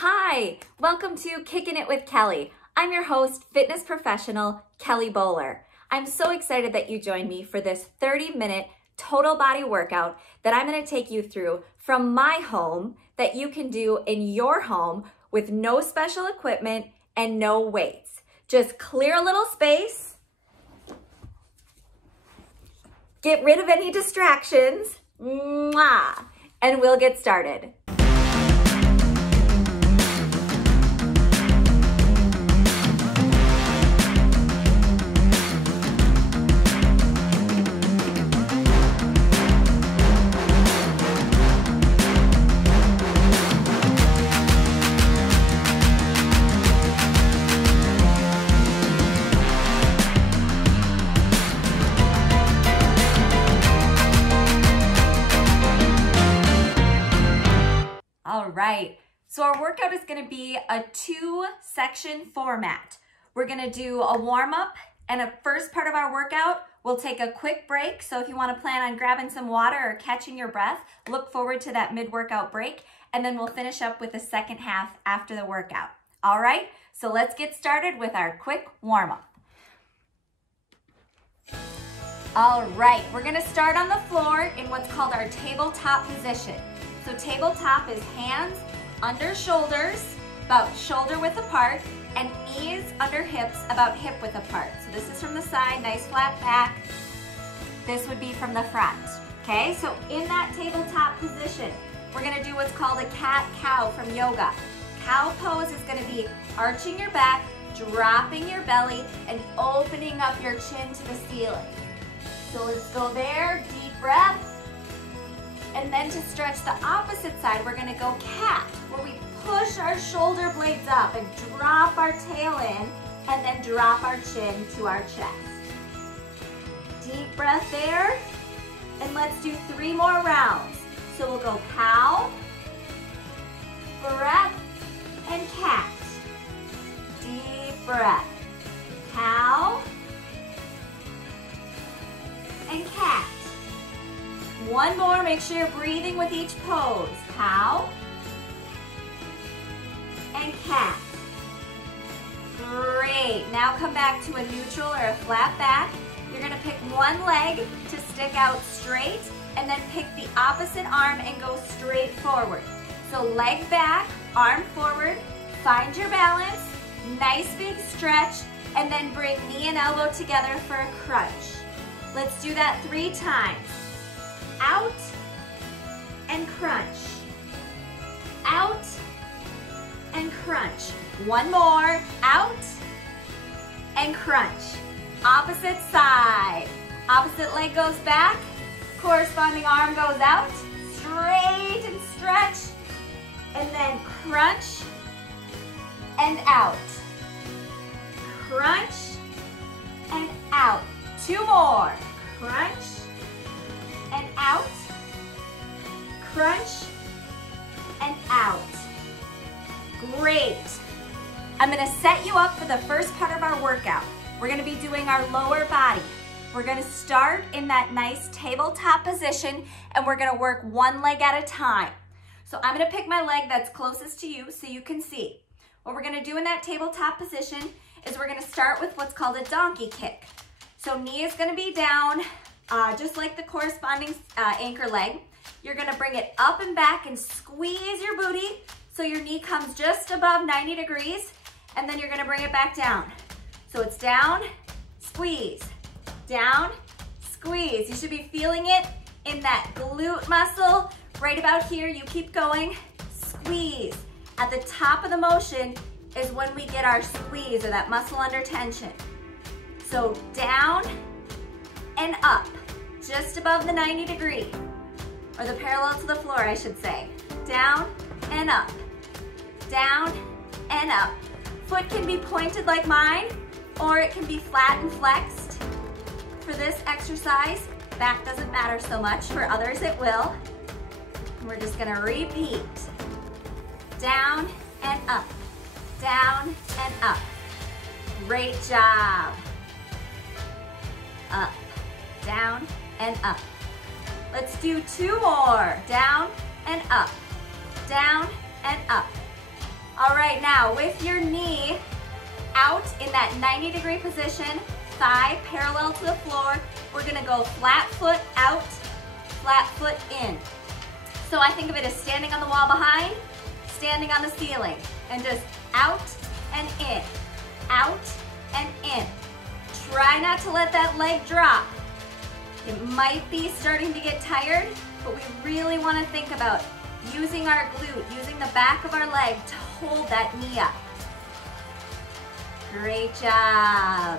Hi, welcome to Kickin' It with Kelly. I'm your host, fitness professional, Kelly Bowler. I'm so excited that you joined me for this 30-minute total body workout that I'm gonna take you through from my home that you can do in your home with no special equipment and no weights. Just clear a little space, get rid of any distractions, and we'll get started. All right, so our workout is gonna be a 2-section format. We're gonna do a warm up and a first part of our workout. We'll take a quick break. So if you wanna plan on grabbing some water or catching your breath, look forward to that mid-workout break. And then we'll finish up with the second half after the workout. All right, so let's get started with our quick warm up. All right, we're gonna start on the floor in what's called our tabletop position. So tabletop is hands under shoulders, about shoulder width apart, and knees under hips, about hip width apart. So this is from the side, nice flat back. This would be from the front, okay? So in that tabletop position, we're gonna do what's called a cat-cow from yoga. Cow pose is gonna be arching your back, dropping your belly, and opening up your chin to the ceiling. So let's go there, deep breath. And then to stretch the opposite side, we're gonna go cat, where we push our shoulder blades up and drop our tail in, and then drop our chin to our chest. Deep breath there, and let's do 3 more rounds. So we'll go cow, breath, and cat. Deep breath, cow, and cat. One more, make sure you're breathing with each pose. Cow and cat. Great, now come back to a neutral or a flat back. You're gonna pick one leg to stick out straight and then pick the opposite arm and go straight forward. So leg back, arm forward, find your balance, nice big stretch, and then bring knee and elbow together for a crunch. Let's do that 3 times. Out and crunch. Out and crunch. One more. Out and crunch. Opposite side. Opposite leg goes back. Corresponding arm goes out. Straight and stretch. And then crunch and out. Crunch and out. 2 more. Crunch and out, crunch, and out. Great. I'm gonna set you up for the first part of our workout. We're gonna be doing our lower body. We're gonna start in that nice tabletop position, and we're gonna work one leg at a time. So I'm gonna pick my leg that's closest to you so you can see. What we're gonna do in that tabletop position is we're gonna start with what's called a donkey kick. So knee is gonna be down, just like the corresponding anchor leg. You're gonna bring it up and back and squeeze your booty so your knee comes just above 90 degrees, and then you're gonna bring it back down. So it's down, squeeze, down, squeeze. You should be feeling it in that glute muscle right about here. You keep going, squeeze. At the top of the motion is when we get our squeeze or that muscle under tension. So down and up, just above the 90 degree, or the parallel to the floor, I should say. Down and up, down and up. Foot can be pointed like mine, or it can be flat and flexed. For this exercise, back doesn't matter so much. For others, it will. And we're just gonna repeat. Down and up, down and up. Great job. Up, down, and up. Let's do 2 more. Down and up, down and up. All right, now with your knee out in that 90-degree position, thigh parallel to the floor, we're gonna go flat foot out, flat foot in. So I think of it as standing on the wall behind, standing on the ceiling, and just out and in, out and in. Try not to let that leg drop. It might be starting to get tired, but we really want to think about using our glute, using the back of our leg to hold that knee up. Great job.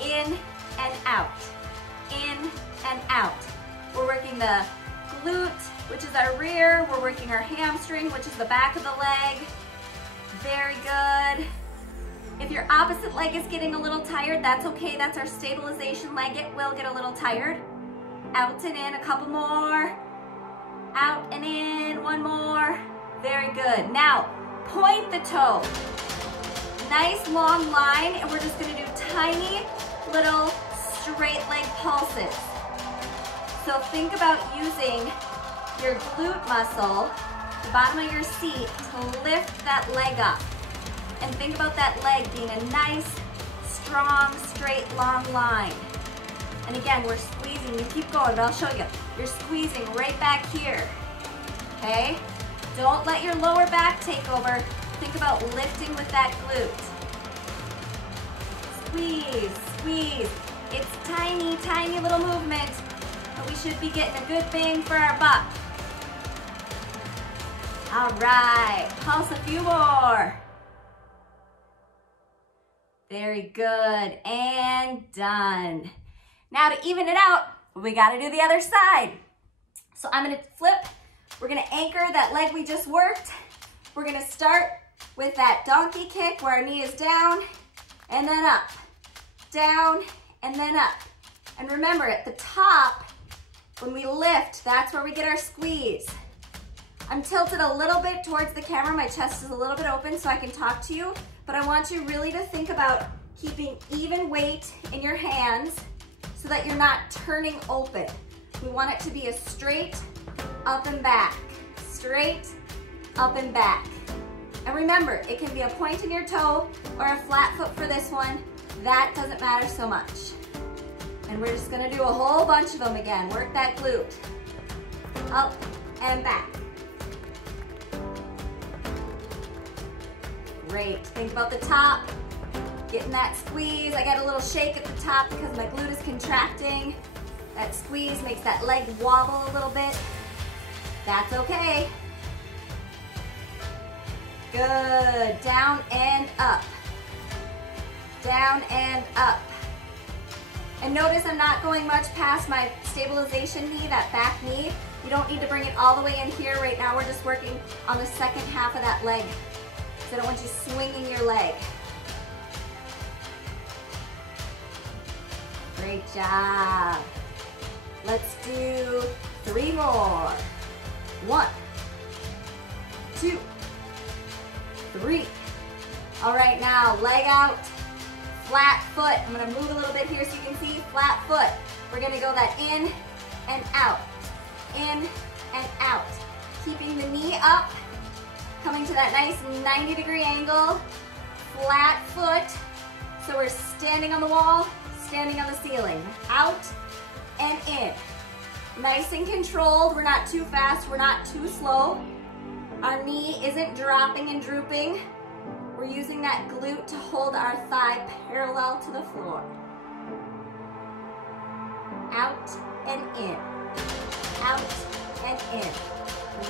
In and out, in and out. We're working the glute, which is our rear. We're working our hamstring, which is the back of the leg. Very good. If your opposite leg is getting a little tired, that's okay. That's our stabilization leg. It will get a little tired. Out and in, a couple more. Out and in, one more. Very good. Now, point the toe. Nice long line, and we're just gonna do tiny little straight leg pulses. So think about using your glute muscle, the bottom of your seat, to lift that leg up. And think about that leg being a nice, strong, straight, long line. And again, we're squeezing. You keep going, but I'll show you. You're squeezing right back here, okay? Don't let your lower back take over. Think about lifting with that glute. Squeeze, squeeze. It's tiny, tiny little movement, but we should be getting a good bang for our buck. All right, pulse a few more. Very good, and done. Now to even it out, we gotta do the other side. So I'm gonna flip, we're gonna anchor that leg we just worked. We're gonna start with that donkey kick where our knee is down and then up, down and then up. And remember, at the top, when we lift, that's where we get our squeeze. I'm tilted a little bit towards the camera. My chest is a little bit open so I can talk to you, but I want you really to think about keeping even weight in your hands so that you're not turning open. We want it to be a straight up and back, straight up and back. And remember, it can be a point in your toe or a flat foot for this one. That doesn't matter so much. And we're just gonna do a whole bunch of them again. Work that glute. Up and back. Great. Think about the top. Getting that squeeze. I got a little shake at the top because my glute is contracting. That squeeze makes that leg wobble a little bit. That's okay. Good. Down and up. Down and up. And notice I'm not going much past my stabilization knee, that back knee. You don't need to bring it all the way in here. Right now we're just working on the second half of that leg. So I don't want you swinging your leg. Great job. Let's do 3 more. 1, 2, 3. All right, now leg out, flat foot. I'm gonna move a little bit here so you can see flat foot. We're gonna go that in and out, in and out. Keeping the knee up, coming to that nice 90-degree angle, flat foot. So we're standing on the wall, standing on the ceiling, out and in. Nice and controlled. We're not too fast, we're not too slow. Our knee isn't dropping and drooping. We're using that glute to hold our thigh parallel to the floor. Out and in, out and in.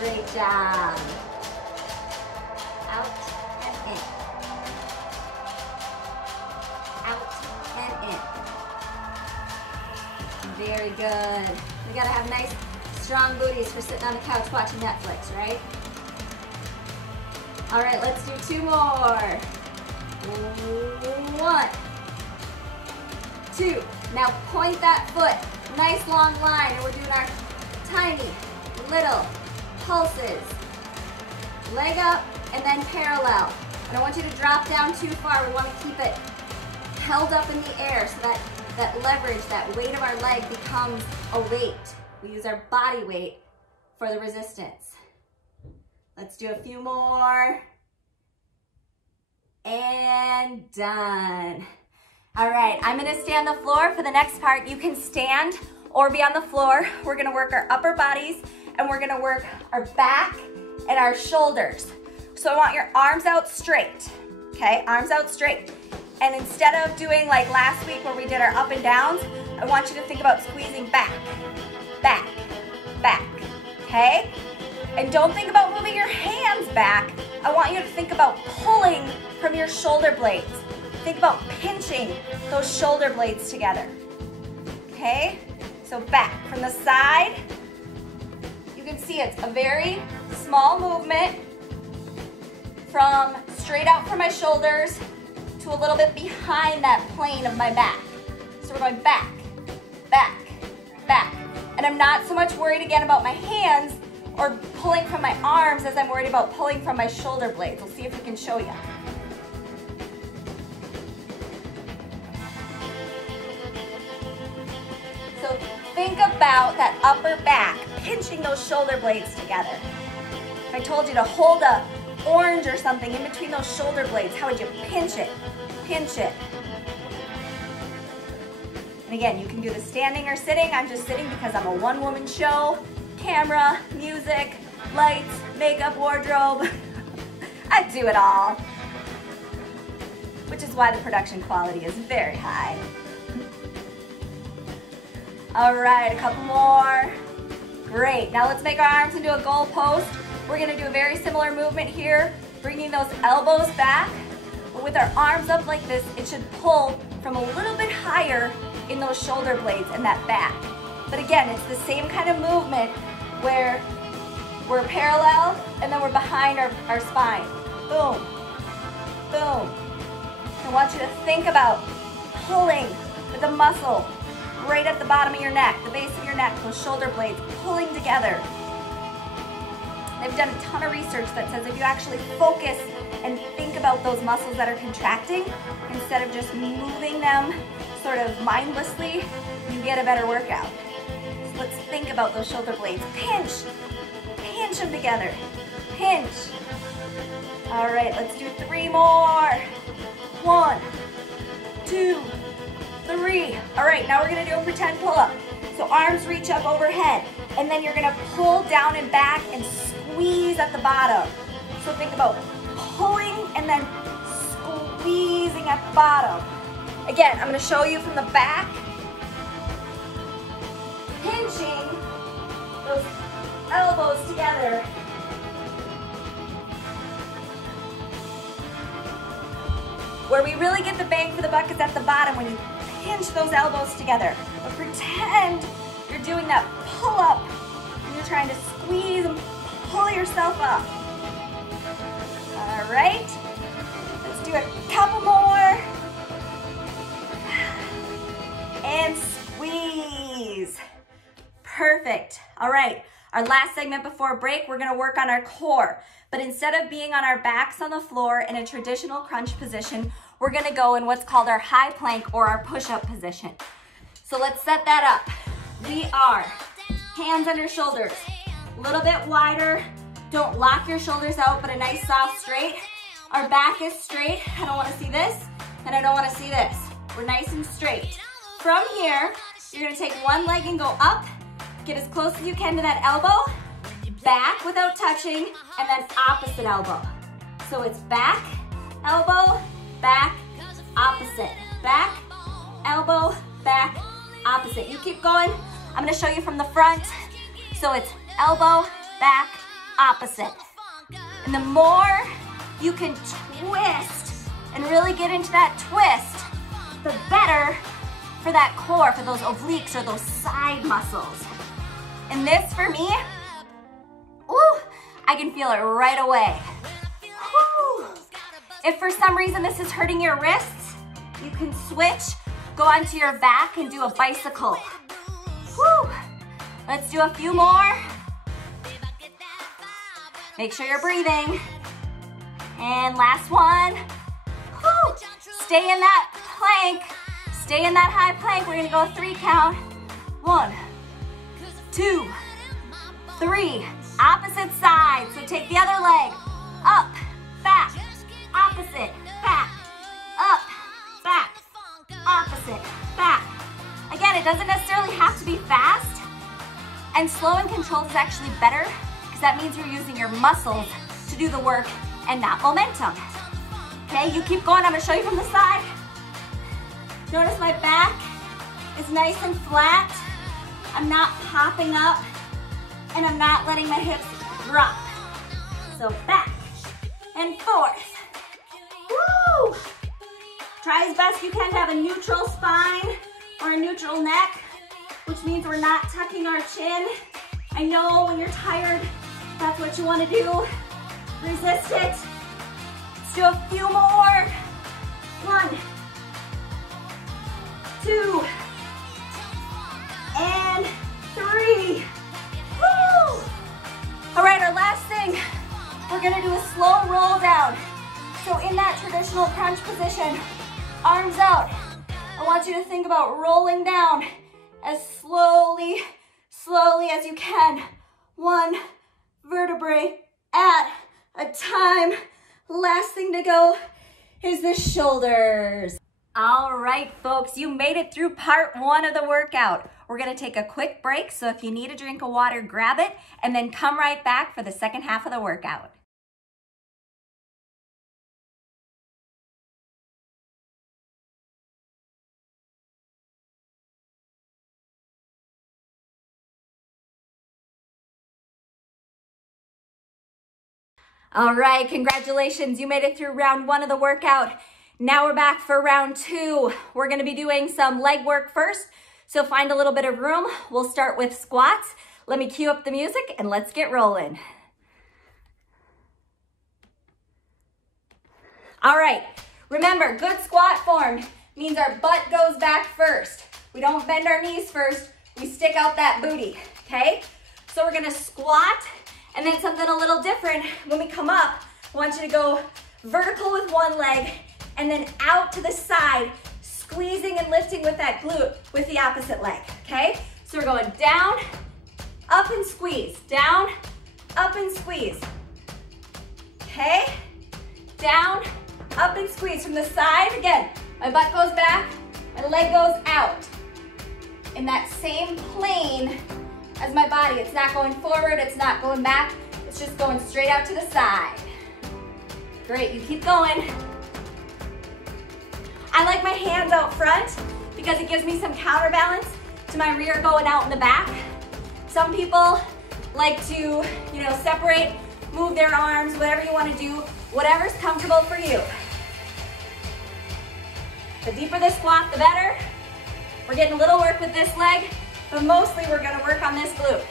Great job. Out and in, out and in. Very good. We gotta have nice, strong booties for sitting on the couch watching Netflix, right? All right, let's do 2 more. 1, 2. Now point that foot, nice long line, and we're doing our tiny little pulses. Leg up and then parallel. I don't want you to drop down too far. We want to keep it held up in the air so that that leverage, that weight of our leg becomes a weight. We use our body weight for the resistance. Let's do a few more. And done. All right, I'm gonna stay on the floor for the next part. You can stand or be on the floor. We're gonna work our upper bodies and we're gonna work our back and our shoulders. So I want your arms out straight, okay? Arms out straight. And instead of doing like last week where we did our up and downs, I want you to think about squeezing back, back, back, okay? And don't think about moving your hands back. I want you to think about pulling from your shoulder blades. Think about pinching those shoulder blades together, okay? So back from the side. You can see it's a very small movement from straight out from my shoulders to a little bit behind that plane of my back. So we're going back, back, back. And I'm not so much worried again about my hands or pulling from my arms as I'm worried about pulling from my shoulder blades. We'll see if we can show you. So think about that upper back, pinching those shoulder blades together. If I told you to hold a orange or something in between those shoulder blades, how would you pinch it? Pinch it. And again, you can do this standing or sitting. I'm just sitting because I'm a one-woman show. Camera, music, lights, makeup, wardrobe. I do it all. Which is why the production quality is very high. All right, a couple more. Great, now let's make our arms into a goal post. We're gonna do a very similar movement here, bringing those elbows back. But with our arms up like this, it should pull from a little bit higher in those shoulder blades and that back. But again, it's the same kind of movement where we're parallel and then we're behind our spine. Boom, boom. I want you to think about pulling with the muscle right at the bottom of your neck, the base of your neck, those shoulder blades pulling together. They've done a ton of research that says if you actually focus and think about those muscles that are contracting, instead of just moving them sort of mindlessly, you get a better workout. So let's think about those shoulder blades. Pinch, pinch them together, pinch. All right, let's do 3 more. 1, 2, 3. All right, now we're gonna do a pretend pull-up. So arms reach up overhead, and then you're gonna pull down and back and squeeze at the bottom. So think about pulling and then squeezing at the bottom. Again, I'm gonna show you from the back, pinching those elbows together. Where we really get the bang for the buck is at the bottom when you pinch those elbows together. But pretend you're doing that pull-up and you're trying to squeeze and pull yourself up. All right, let's do a couple more. And squeeze. Perfect. All right, our last segment before break, we're gonna work on our core. But instead of being on our backs on the floor in a traditional crunch position, we're gonna go in what's called our high plank or our push-up position. So let's set that up. We are hands under shoulders, a little bit wider. Don't lock your shoulders out, but a nice soft straight. Our back is straight. I don't wanna see this, and I don't wanna see this. We're nice and straight. From here, you're gonna take one leg and go up, get as close as you can to that elbow, back without touching, and then opposite elbow. So it's back, elbow, back, opposite. Back, elbow, back, opposite. You keep going. I'm gonna show you from the front. So it's elbow, back, opposite. And the more you can twist and really get into that twist, the better for that core, for those obliques or those side muscles. And this for me, ooh, I can feel it right away. Whew. If for some reason this is hurting your wrists, you can switch, go onto your back and do a bicycle. Whew. Let's do a few more. Make sure you're breathing. And last one. Whew. Stay in that plank. Stay in that high plank. We're gonna go a 3 count. 1, 2, 3. Opposite side. So take the other leg. Up, back, opposite, back. doesn't necessarily have to be fast, and slow and controlled is actually better because that means you're using your muscles to do the work and not momentum. Okay, you keep going. I'm gonna show you from the side. Notice my back is nice and flat. I'm not popping up and I'm not letting my hips drop. So back and forth. Woo! Try as best you can to have a neutral spine or a neutral neck, which means we're not tucking our chin. I know when you're tired, that's what you want to do. Resist it. Let's do a few more. 1, 2, and 3. Woo! All right, our last thing, we're gonna do a slow roll down. So in that traditional crunch position, arms out. I want you to think about rolling down as slowly as you can. 1 vertebrae at a time. Last thing to go is the shoulders. All right, folks, you made it through part 1 of the workout. We're gonna take a quick break, so if you need a drink of water, grab it, and then come right back for the second half of the workout. All right, congratulations, you made it through round 1 of the workout. Now we're back for round 2. We're gonna be doing some leg work first, so find a little bit of room. We'll start with squats. Let me cue up the music and let's get rolling. All right, remember, good squat form means our butt goes back first. We don't bend our knees first, we stick out that booty, okay? So we're gonna squat, and then something a little different, when we come up, I want you to go vertical with one leg, and then out to the side, squeezing and lifting with that glute with the opposite leg, okay? So we're going down, up and squeeze, down, up and squeeze, okay? Down, up and squeeze from the side. Again, my butt goes back, my leg goes out. In that same plane as my body. It's not going forward, it's not going back, it's just going straight out to the side. Great, you keep going. I like my hands out front because it gives me some counterbalance to my rear going out in the back. Some people like to, separate, move their arms, whatever you want to do, whatever's comfortable for you. The deeper the squat, the better. We're getting a little work with this leg, but mostly we're gonna work on this glute.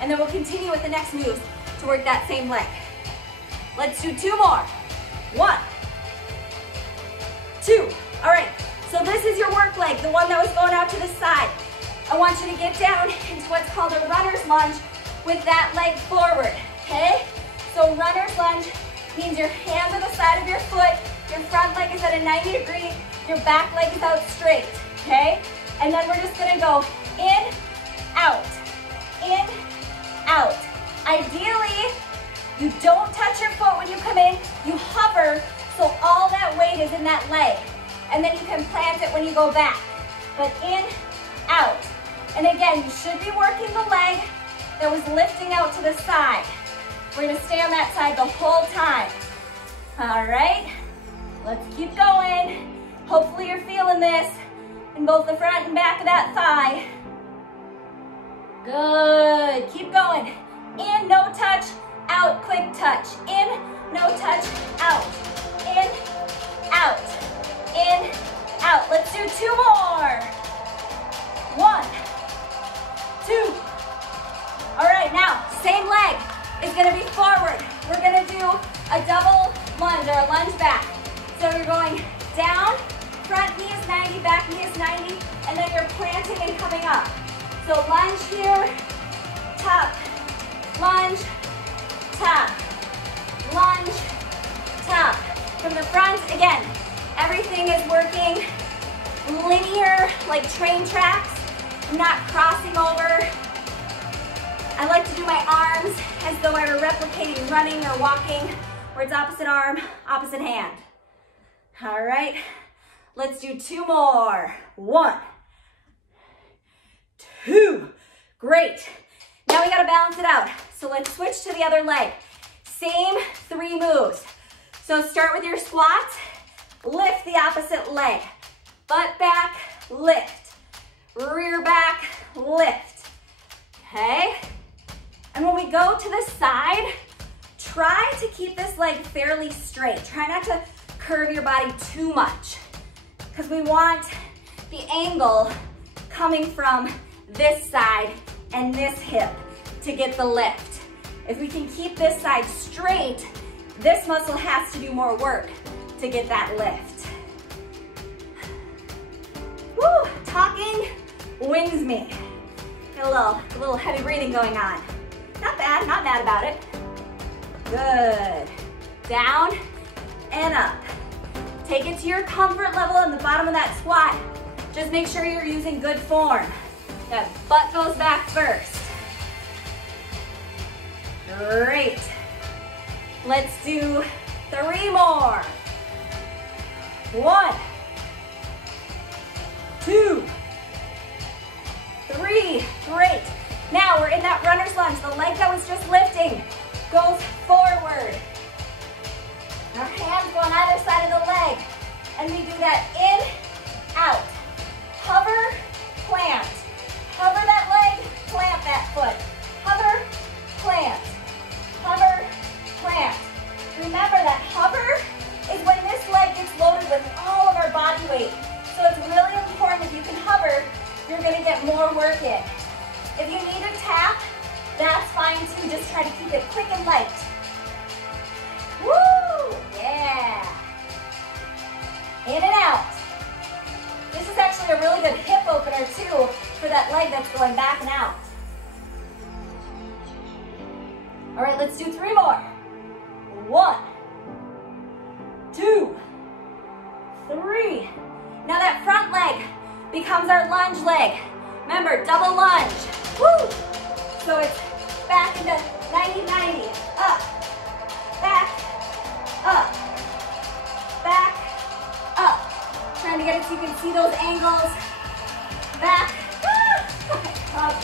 And then we'll continue with the next moves to work that same leg. Let's do 2 more. 1, 2. All right, so this is your work leg, the one that was going out to the side. I want you to get down into what's called a runner's lunge with that leg forward, okay? So runner's lunge means your hands on the side of your foot, your front leg is at a 90 degree, your back leg is out straight, okay? And then we're just gonna go in, out, in, out. Ideally, you don't touch your foot when you come in, you hover so all that weight is in that leg. And then you can plant it when you go back. But in, out. And again, you should be working the leg that was lifting out to the side. We're gonna stay on that side the whole time. All right, let's keep going. Hopefully you're feeling this in both the front and back of that thigh. Good, keep going. In, no touch, out, quick touch. In, no touch, out. In, out, in, out. Let's do 2 more. 1, 2. All right, now, same leg is gonna be forward. We're gonna do a double lunge or a lunge back. So you're going down, front knee is 90, back knee is 90, and then you're planting and coming up. So lunge here, top, lunge, top, lunge, top. From the front, again, everything is working linear, like train tracks. I'm not crossing over. I like to do my arms as though I were replicating running or walking, where it's opposite arm, opposite hand. All right, let's do 2 more. 1, 2. Great. Now we gotta balance it out. So let's switch to the other leg. Same 3 moves. So start with your squats, lift the opposite leg. Butt back, lift. Rear back, lift. Okay? And when we go to the side, try to keep this leg fairly straight. Try not to curve your body too much because we want the angle coming from this side and this hip to get the lift. If we can keep this side straight, this muscle has to do more work to get that lift. Woo, talking wins me. Got a little heavy breathing going on. Not bad, not mad about it. Good. Down and up. Take it to your comfort level on the bottom of that squat. Just make sure you're using good form. That butt goes back first. Great. Let's do 3 more. 1, 2, 3. Great. Now we're in that runner's lunge. The leg that was just lifting goes forward. Our hands go on either side of the leg. And we do that in, out. Hover, plant. Hover that leg, plant that foot. Hover, plant. Hover, plant. Remember that hover is when this leg gets loaded with all of our body weight. So it's really important if you can hover, you're gonna get more work in. If you need a tap, that's fine too. Just try to keep it quick and light. Woo! Yeah. In and out. This is actually a really good hip opener too for that leg that's going back and out. All right, let's do 3 more. 1, 2, 3. Now that front leg becomes our lunge leg. Remember, double lunge. Woo! So it's back into 90-90. Up, back, up, back, up. Trying to get it so you can see those angles. Back, up.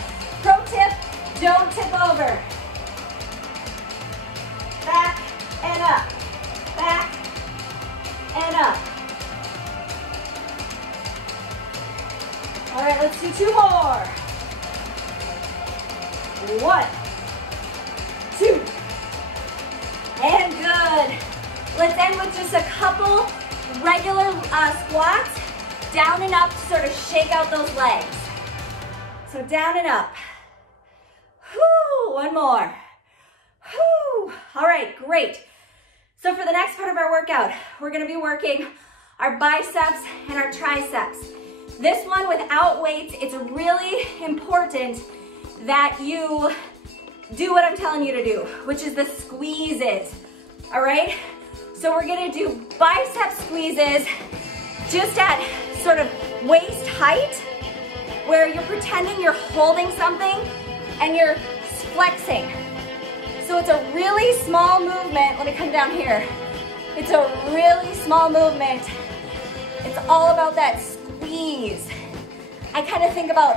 Pro tip, don't tip over. Back and up, back and up. All right, let's do 2 more. 1, 2, and good. Let's end with just a couple regular squats, down and up to sort of shake out those legs. So down and up. Whew, 1 more. Whew. All right, great. So for the next part of our workout, we're gonna be working our biceps and our triceps. This one without weights, it's really important that you do what I'm telling you to do, which is the squeezes, all right? So we're gonna do bicep squeezes just at sort of waist height, where you're pretending you're holding something and you're flexing. So it's a really small movement. Let me come down here. It's a really small movement. It's all about that squeeze. I kind of think about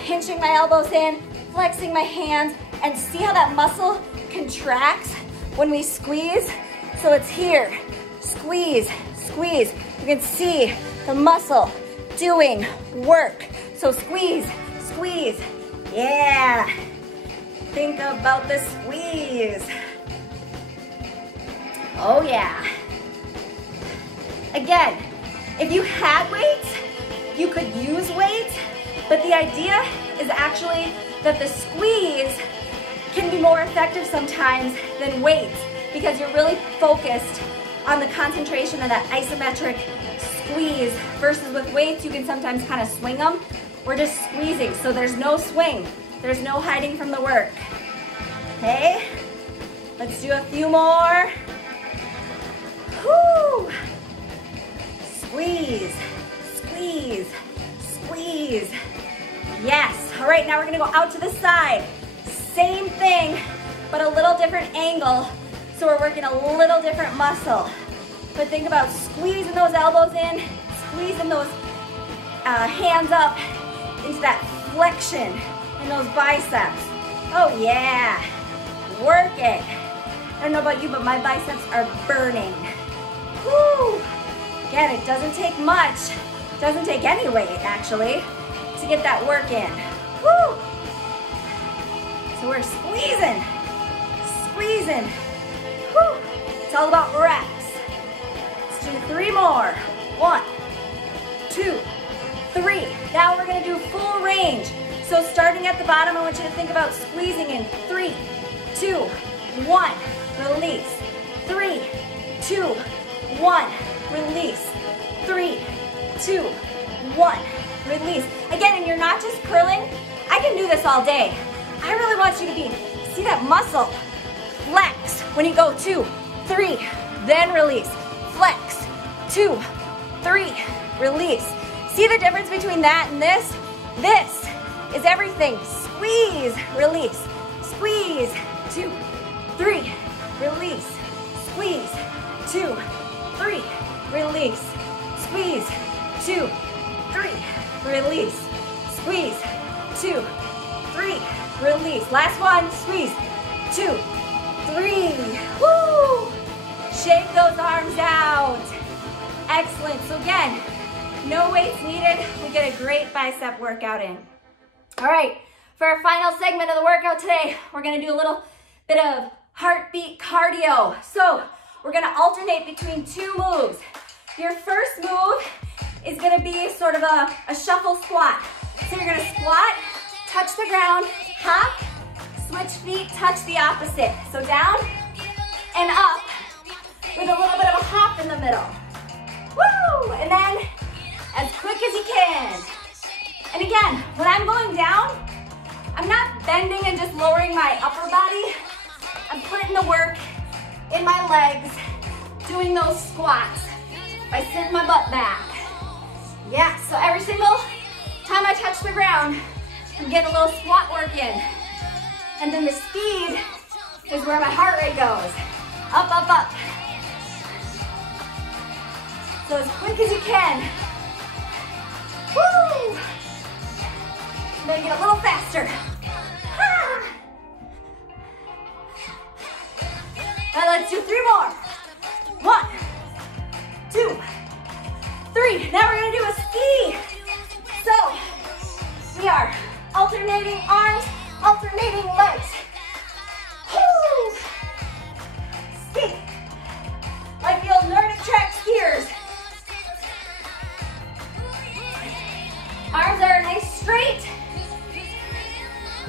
pinching my elbows in, flexing my hands, and see how that muscle contracts when we squeeze? So it's here, squeeze, squeeze. You can see the muscle doing work. So squeeze, squeeze, yeah. Think about the squeeze. Oh yeah. Again, if you had weights, you could use weights, but the idea is actually that the squeeze can be more effective sometimes than weights because you're really focused on the concentration of that isometric squeeze versus with weights, you can sometimes kind of swing them. We're just squeezing, so there's no swing. There's no hiding from the work. Okay, let's do a few more. Whoo! Squeeze, squeeze, squeeze. Yes, all right, now we're gonna go out to the side. Same thing, but a little different angle. So we're working a little different muscle. But think about squeezing those elbows in, squeezing those hands up into that flexion in those biceps. Oh yeah, work it. I don't know about you, but my biceps are burning. Woo! Again, it doesn't take much, doesn't take any weight actually, to get that work in. Woo! So we're squeezing, squeezing. Woo! It's all about reps. Let's do 3 more. 1, 2, 3. Now we're gonna do full range. So starting at the bottom, I want you to think about squeezing in 3, 2, 1, release. 3, 2, 1, release. 3, 2, 1, release. Again, and you're not just curling. I can do this all day. I really want you to see that muscle flex when you go 2, 3, then release. Flex, 2, 3, release. See the difference between that and this? This is everything. Squeeze, release. Squeeze, 2, 3, release. Squeeze, 2, 3, release. Squeeze, 2, 3, release. Squeeze, 2, 3, release. Last one, squeeze, 2, 3. Woo! Shake those arms out. Excellent. So again, no weights needed. We get a great bicep workout in. All right, for our final segment of the workout today, we're gonna do a little bit of heartbeat cardio. So we're gonna alternate between 2 moves. Your first move is gonna be sort of a shuffle squat. So you're gonna squat, touch the ground, hop, switch feet, touch the opposite. So down and up with a little bit of a hop in the middle. Woo! And then as quick as you can. And again, when I'm going down, I'm not bending and just lowering my upper body. I'm putting the work in my legs, doing those squats by sitting my butt back. Yeah, so every single time I touch the ground, I'm getting a little squat work in. And then the speed is where my heart rate goes. Up, up, up. So as quick as you can. Woo! Make it a little faster. Ah! Now let's do 3 more. 1, 2, 3. Now we're gonna do a ski. So we are alternating arms, alternating legs. Woo! Ski. Like the old Nordic track skiers. Arms are nice straight.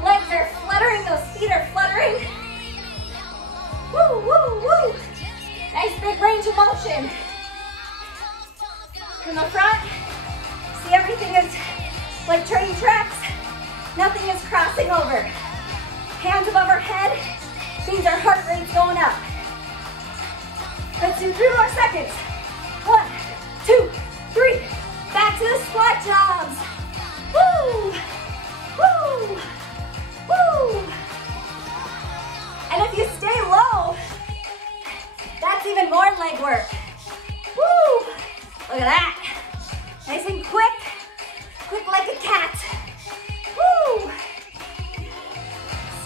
Legs are fluttering, those feet are fluttering. Woo, woo, woo. Nice big range of motion. From the front, see everything is like train tracks. Nothing is crossing over. Hands above our head means our heart rate's going up. Let's do 3 more seconds. 1, 2, 3. Back to the squat jobs. Woo! Woo! Woo! And if you stay low, that's even more leg work. Woo! Look at that. Nice and quick. Quick like a cat. Woo!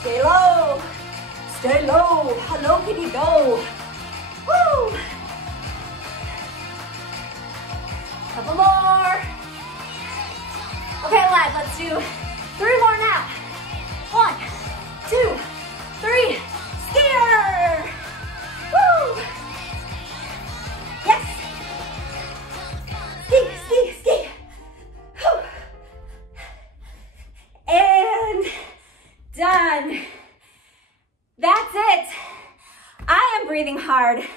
Stay low. Stay low. How low can you go? Woo! Couple more. Okay, lads, let's do 3 more now. 1, 2, 3. Skier! Woo! Yes! Ski, ski, ski. Whew. And done. That's it. I am breathing hard.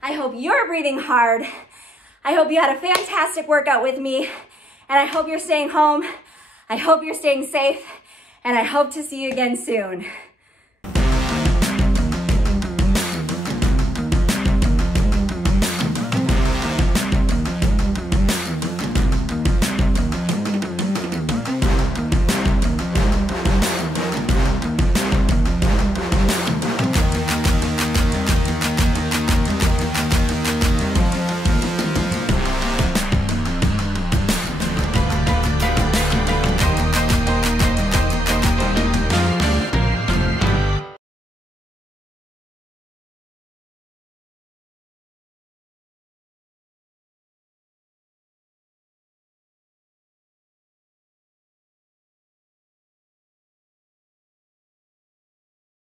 I hope you're breathing hard. I hope you had a fantastic workout with me, and I hope you're staying home. I hope you're staying safe, and I hope to see you again soon.